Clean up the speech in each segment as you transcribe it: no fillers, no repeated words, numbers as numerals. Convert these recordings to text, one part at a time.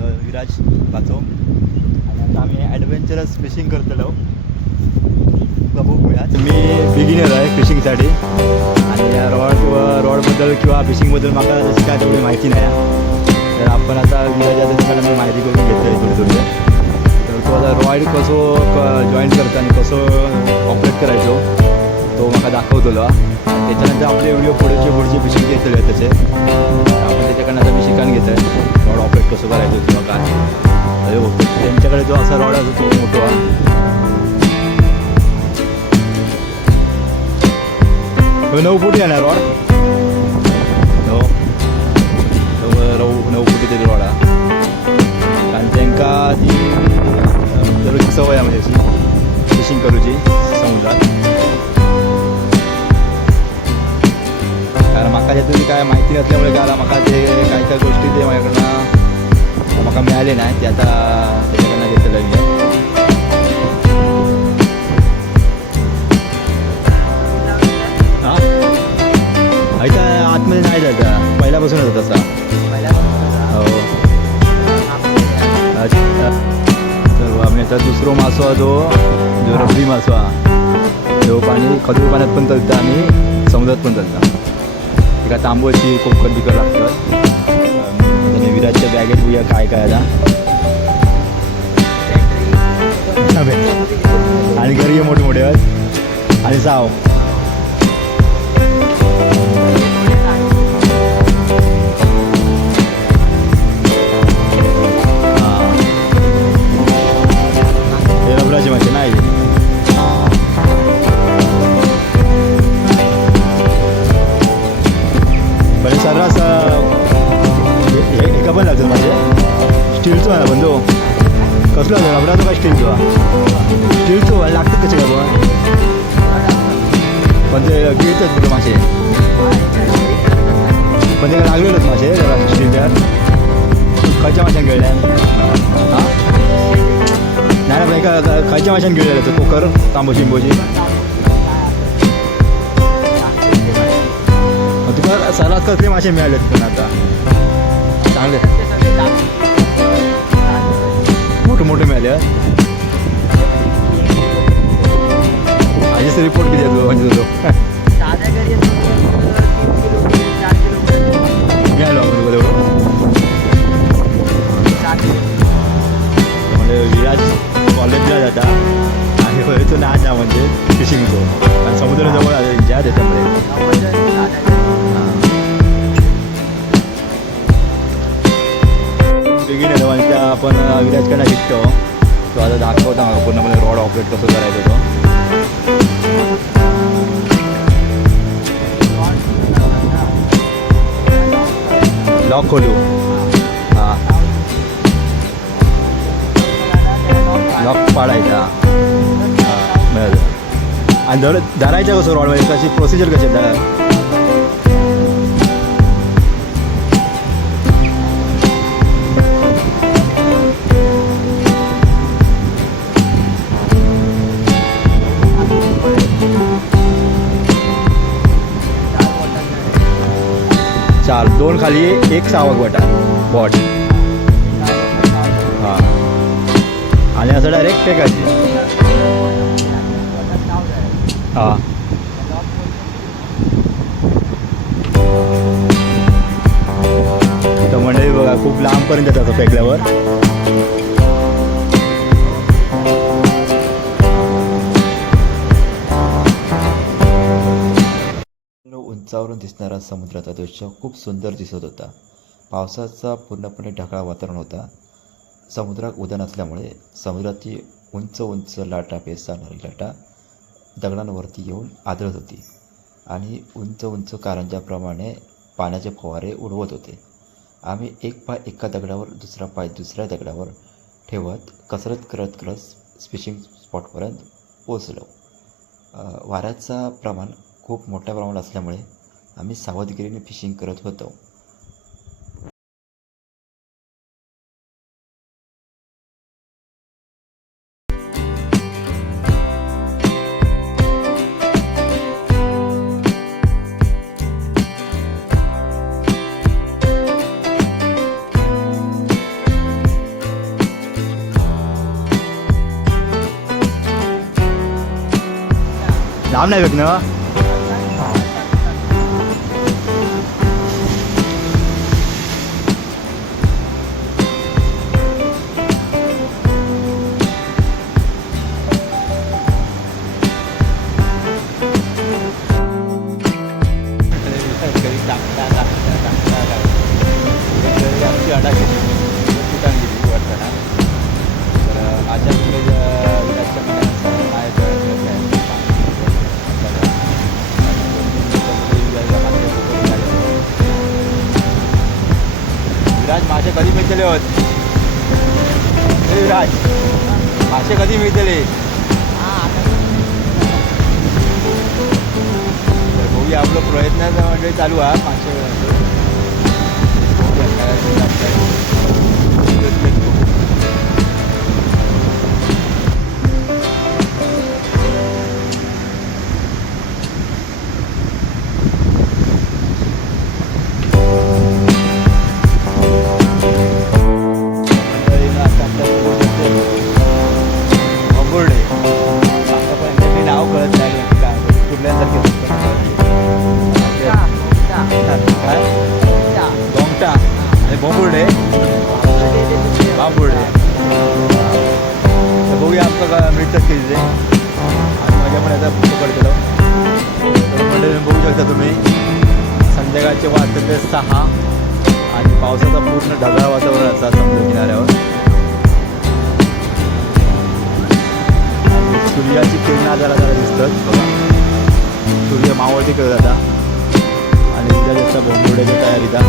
विराज वाचो आणि आता आम्ही ॲडव्हेंचरस फिशिंग करतलो. बघूया. मी बिगिनर आहे फिशिंगसाठी आणि या रॉडबद्दल किंवा फिशिंगबद्दल मला जशी काय तेवढी माहिती नाही. तर आपण आता विराजाच्या ठिकाणी मी माहिती करून घेतली थोडी. तर तो आता रॉड कसं जॉईन करता आणि कसं ऑपरेट करायचो तो मला दाखवतलो. त्याच्यानंतर आपले व्हिडिओ पुढची फिशिंग घेतले त्याचे आपण त्याच्याकडनं आता मी शिकान घेतो आहे रॉड ऑपरेट कसं करायचं किंवा काय. त्यांच्याकडे जो असा रॉड असतो तो मोठा 9 फुटी आहे ना रॉड. 9 फुटी तरी रॉड आहे कारण त्यांना ती दररोजची सवय आहे म्हणजे अशी फिशिंग करूची समुद्रात. कारण म्हाका त्यातली काय माहिती नसल्यामुळे काय म्हाका ते काय गोष्टी ते माझ्याकडनं म्हाका मिळाले नाही ते आता त्याच्याकडनं घेतलेलं मी. हां ऐका आतमध्ये नाही जाता पहिल्यापासून होता तसा. हो तर आम्ही आता दुसरो मासो हा जो रबडी मासो हा तो पाणी खजूर पाण्यात पण चलता आणि समुद्रात पण चलता. एका तांबूची कोकण बिकर लागतात. आणि विराजच्या बॅगेत बघूया काय काय आता आणि घरी मोठे मोठे आहेत आणि साव हे रबराची माहिती नाही. बरे सर्रास एका पण लागतात माझे स्टीलचो आहे बंधू. कसलो रबराचो काय स्टीलचो स्टीलचो लागतात कसे काय पण ते गिळतात कुठे मासे पण ते लागलेलंच मासे स्टीलच्या खयच्या माशांक गिळल्या. हां नाही ना एका खयच्या माशांक गिळलेलं तर कोकर तांबो शिंबोची तुका सर्रास कसले मासे मिळालेत पण आता चांगले मोठे मिळाले. आधीच रिपोर्ट किती येतो म्हणजे तुझं मिळालो आपण तेवढं म्हणजे विराज कॉलेजला जाता आणि तो ना जा म्हणजे फिशिंगचो कारण समुद्राजवळ आहे त्यांच्या त्याच्यामुळे. बिगिनर आणि त्या आपण विराजकडनं शिकतो तो आता दाखवता मला पूर्णपणे रॉड ऑपरेट कसं करायचं तो. लॉक खोलू हां लॉक पाडायचा हां बरं आणि धरायचं कसं रॉडमध्ये कशी प्रोसिजर कशी आहे. 2 खाली 1 सावक वाटा बॉट हां आणि असं डायरेक्ट टेकायची हां. तर मंडळी बघा खूप लांबपर्यंत जातं फेकल्यावर. उंचावरून दिसणारा समुद्राचा दृश्य खूप सुंदर दिसत होता. पावसाचा पूर्णपणे ढगाळ वातावरण होता. समुद्रात उधाण असल्यामुळे समुद्राची उंच उंच लाटा पेसणारी लाटा दगडांवरती येऊन आदळत होती आणि उंच उंच कारंजाप्रमाणे पाण्याचे फवारे उडवत होते. आम्ही एक पाय एका दगडावर दुसरा पाय दुसऱ्या दगडावर ठेवत कसरत करत फिशिंग स्पॉटपर्यंत पोचलो. वाऱ्याचा प्रमाण खूप मोठ्या प्रमाणात असल्यामुळे आम्ही सावधगिरीने फिशिंग करत होतो. लांब नाही भेट ना. आमची अडा घेतली कुठान गेली वाटतं ना. तर अशा विराजच्या विराज मासे कधी मिळतले होत. विराज मासे कधी मिळतले. तर बघूया आपलं प्रयत्न म्हणजे चालू आहे मासे. नाव कळत नाही कुठल्यासारखे गोंगटा आणि बोंबुर्डे बांबुर्डे. तर बघूया आमचं मिळतात किती आणि माझ्या पण आता पकडलेलो म्हणजे बघू शकता तुम्ही. संध्याकाळचे वाजते ते 6 आणि पावसाचा पूर्ण ढगाळ वातावरण असा समुद्र किनाऱ्यावर. सूर्याची किरणा जरा दिसतात बघा. सूर्य मावळती करत आता आणि तिच्या जास्त बोंबुर्ड्याची तयारीचा.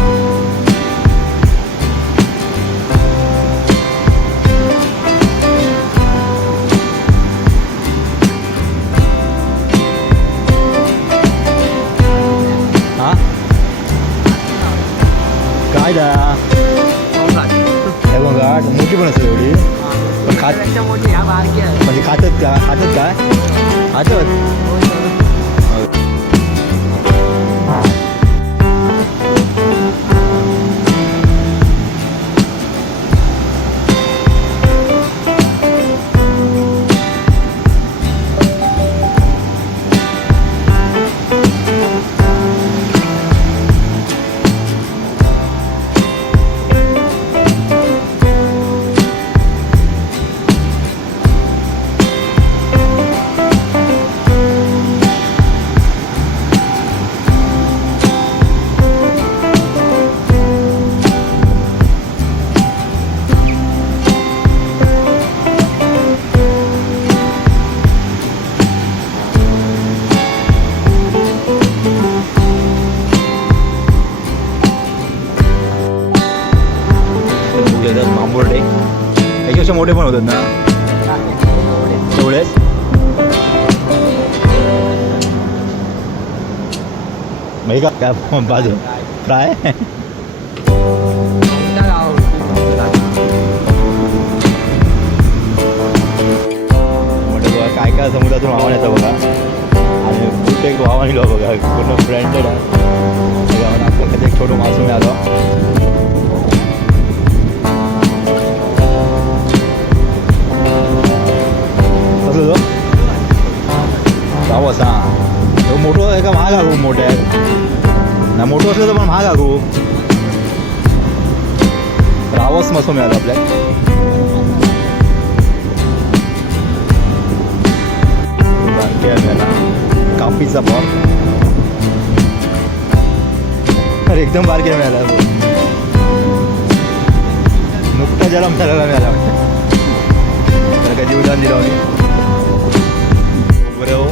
हा काय दा हे बघा मोठी पण असते एवढी पण खात म्हणजे खातात का काय खातात. बांबुर्डे याच्यापेक्षा मोठे पण होतात ना एवढेच. माहिती का काय बाजू फ्राय. म्हणजे काय काय समुद्रातून वाहन येतं बघा आणि कुठे एक वाहन येलो बघा पूर्ण ब्रँडेड आहे. आपल्या कधी एक छोटं मासूम आलो. रावस हा मोठं आहे का महाग खूप मोठे आहे ना. मोठं असलं तर पण महाग खूप. रावस मस्त मिळालं आपल्या. मिळाला कापीचा भाव अरे एकदम बारक्या मिळाला. नुकता जलम झालेला मिळाला तर का जीवदान दिलं आम्ही बरं हो.